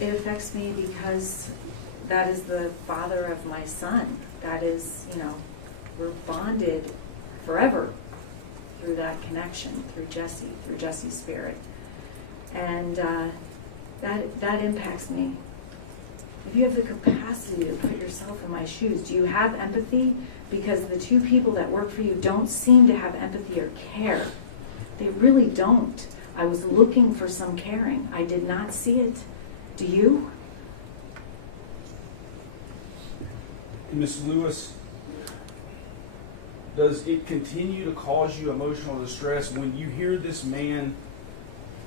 It affects me because that is the father of my son. That is, we're bonded forever through that connection, through Jesse's spirit. And that impacts me. If you have the capacity to put yourself in my shoes, do you have empathy? Because the two people that work for you don't seem to have empathy or care. They really don't. I was looking for some caring. I did not see it. Do you? Ms. Lewis, does it continue to cause you emotional distress when you hear this man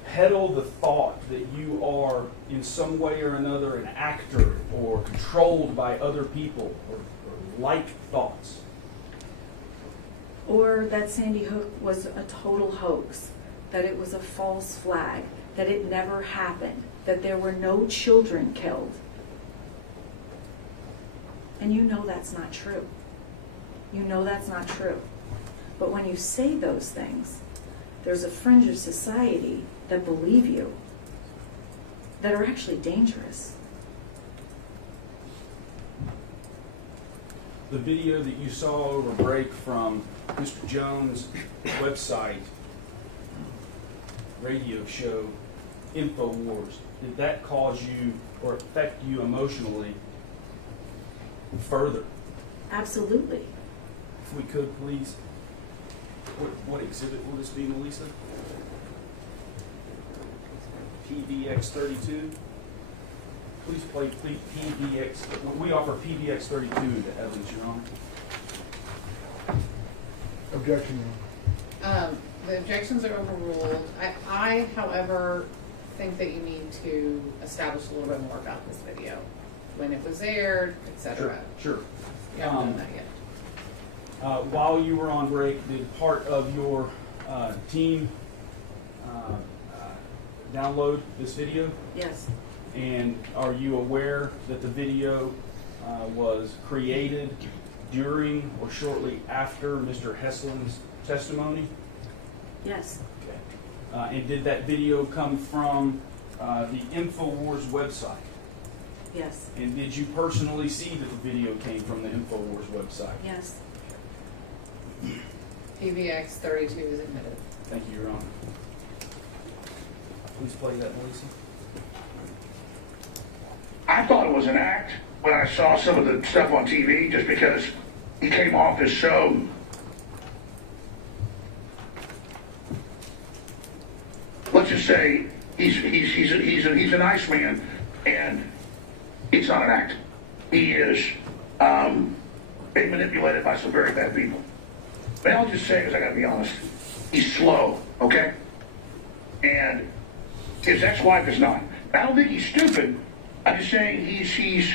peddle the thought that you are in some way or another an actor or controlled by other people or like thoughts? Or that Sandy Hook was a total hoax, that it was a false flag, that it never happened, that there were no children killed. And you know that's not true. You know that's not true. But when you say those things, there's a fringe of society that believe you, that are actually dangerous. The video that you saw over break from Mr. Jones' website, radio show, InfoWars, did that cause you or affect you emotionally further? Absolutely. If we could, please. What exhibit will this be, Melissa? PBX 32. Please play PBX. We offer PBX 32 to evidence, Your Honor. Objection. The objections are overruled. I, however, think that you need to establish a little bit more about this video, when it was aired, etc. Sure. You haven't done that yet. While you were on break, did part of your team download this video? Yes. And are you aware that the video was created during or shortly after Mr. Heslin's testimony? Yes. Okay. And did that video come from the InfoWars website? Yes. And did you personally see that the video came from the InfoWars website? Yes. PBX 32 is admitted. Thank you, Your Honor. Please play that, Melissa. I thought it was an act when I saw some of the stuff on TV, just because he came off as so let's just say he's a nice man, and it's not an act. He is being manipulated by some very bad people. But I'll just say, because I got to be honest, he's slow, okay? And his ex-wife is not. I don't think he's stupid. I'm just saying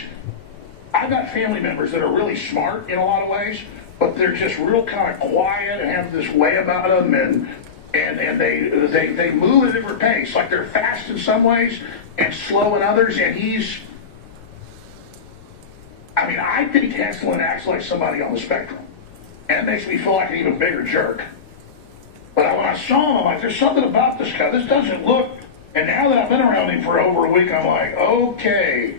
I've got family members that are really smart in a lot of ways, but they're just real kind of quiet and have this way about them, and they move at a different pace. Like they're fast in some ways and slow in others, and I think Heslin acts like somebody on the spectrum. And it makes me feel like an even bigger jerk. But when I saw him, I'm like, there's something about this guy. This doesn't look... And now that I've been around him for over a week, I'm like, okay,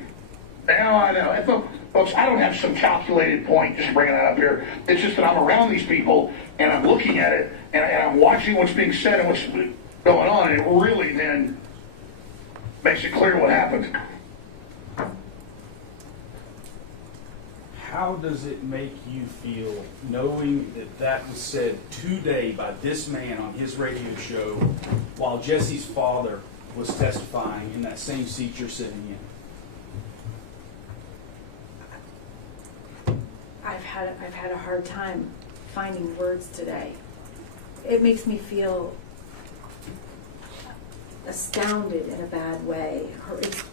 now I know. And folks, I don't have some calculated point just bringing that up here. It's just that I'm around these people, and I'm looking at it, and I'm watching what's being said and what's going on, and it really then makes it clear what happened. How does it make you feel knowing that that was said today by this man on his radio show while Jesse's father was testifying in that same seat you're sitting in? I've had a hard time finding words today. It makes me feel astounded in a bad way. It's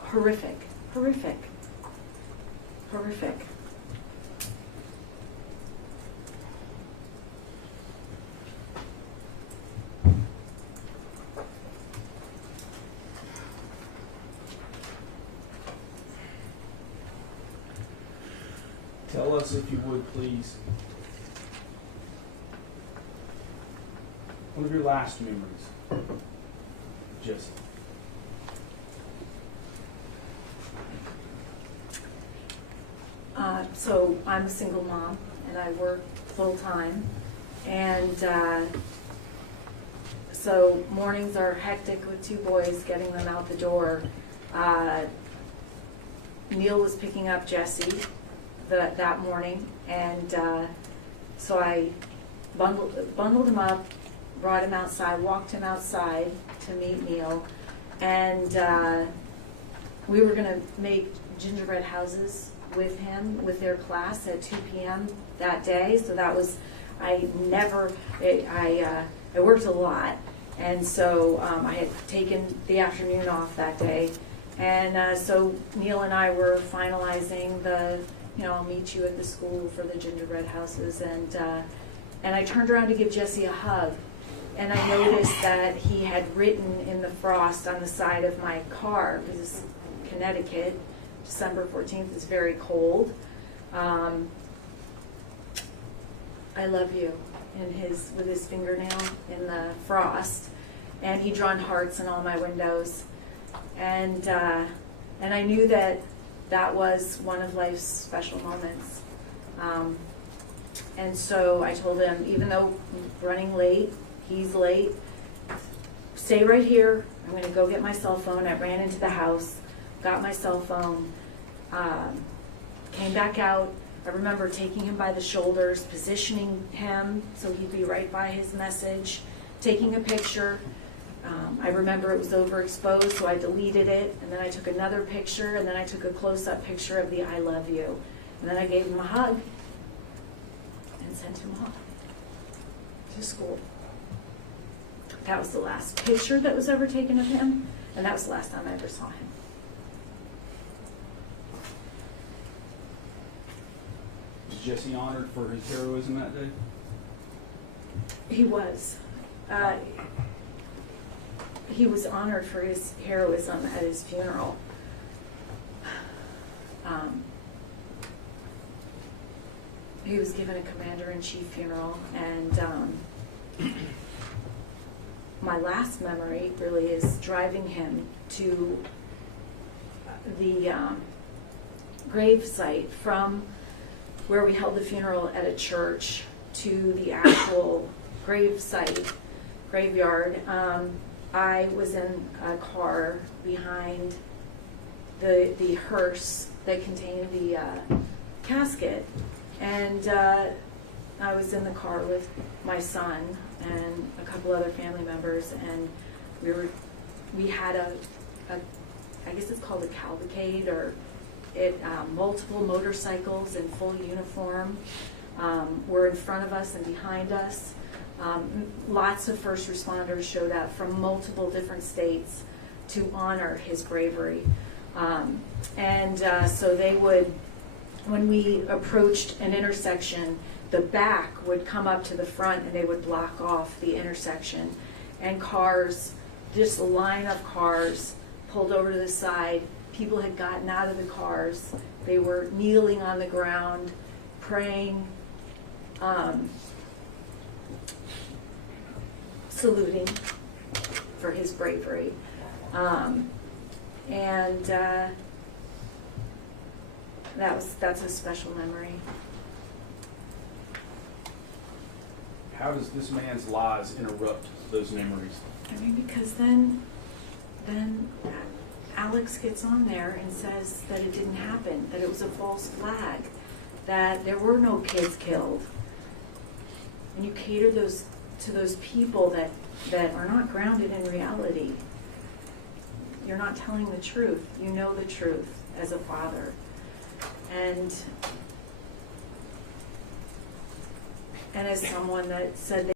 horrific. Horrific. Horrific. Tell us, if you would, please, one of your last memories, Jesse. So I'm a single mom, and I work full-time, and so mornings are hectic with 2 boys, getting them out the door. Neil was picking up Jesse that morning, and so I bundled him up, brought him outside, walked him outside to meet Neil, and we were going to make gingerbread houses with him, with their class at 2 p.m. that day. So that was, I worked a lot, and so I had taken the afternoon off that day. And so Neil and I were finalizing I'll meet you at the school for the gingerbread houses. And I turned around to give Jesse a hug. And I noticed that he had written in the frost on the side of my car, because it's Connecticut, December 14th is very cold. I love you, with his fingernail in the frost. And he'd drawn hearts in all my windows. And I knew that was one of life's special moments. And so I told him, even though I'm running late, he's late, stay right here. I'm going to go get my cell phone. I ran into the house, got my cell phone, came back out. I remember taking him by the shoulders, positioning him so he'd be right by his message, taking a picture. I remember it was overexposed, so I deleted it, and then I took another picture, and then I took a close-up picture of the I love you. And then I gave him a hug and sent him off to school. That was the last picture that was ever taken of him, and that was the last time I ever saw him. Was Jesse honored for his heroism that day? He was. He was honored for his heroism at his funeral. He was given a commander-in-chief funeral, and my last memory really is driving him to the grave site from where we held the funeral at a church to the actual grave site, graveyard. I was in a car behind the hearse that contained the casket, and I was in the car with my son and a couple other family members, and we had I guess it's called a cavalcade, or multiple motorcycles in full uniform were in front of us and behind us. Lots of first responders showed up from multiple different states to honor his bravery. So they would, when we approached an intersection, the back would come up to the front and they would block off the intersection. And cars, just a line of cars, pulled over to the side. People had gotten out of the cars. They were kneeling on the ground, praying, saluting for his bravery. That's a special memory. How does this man's lies interrupt those memories? I mean, because then Alex gets on there and says that it didn't happen, that it was a false flag, that there were no kids killed. And you cater to those people that are not grounded in reality. You're not telling the truth. You know the truth as a father. And as someone that said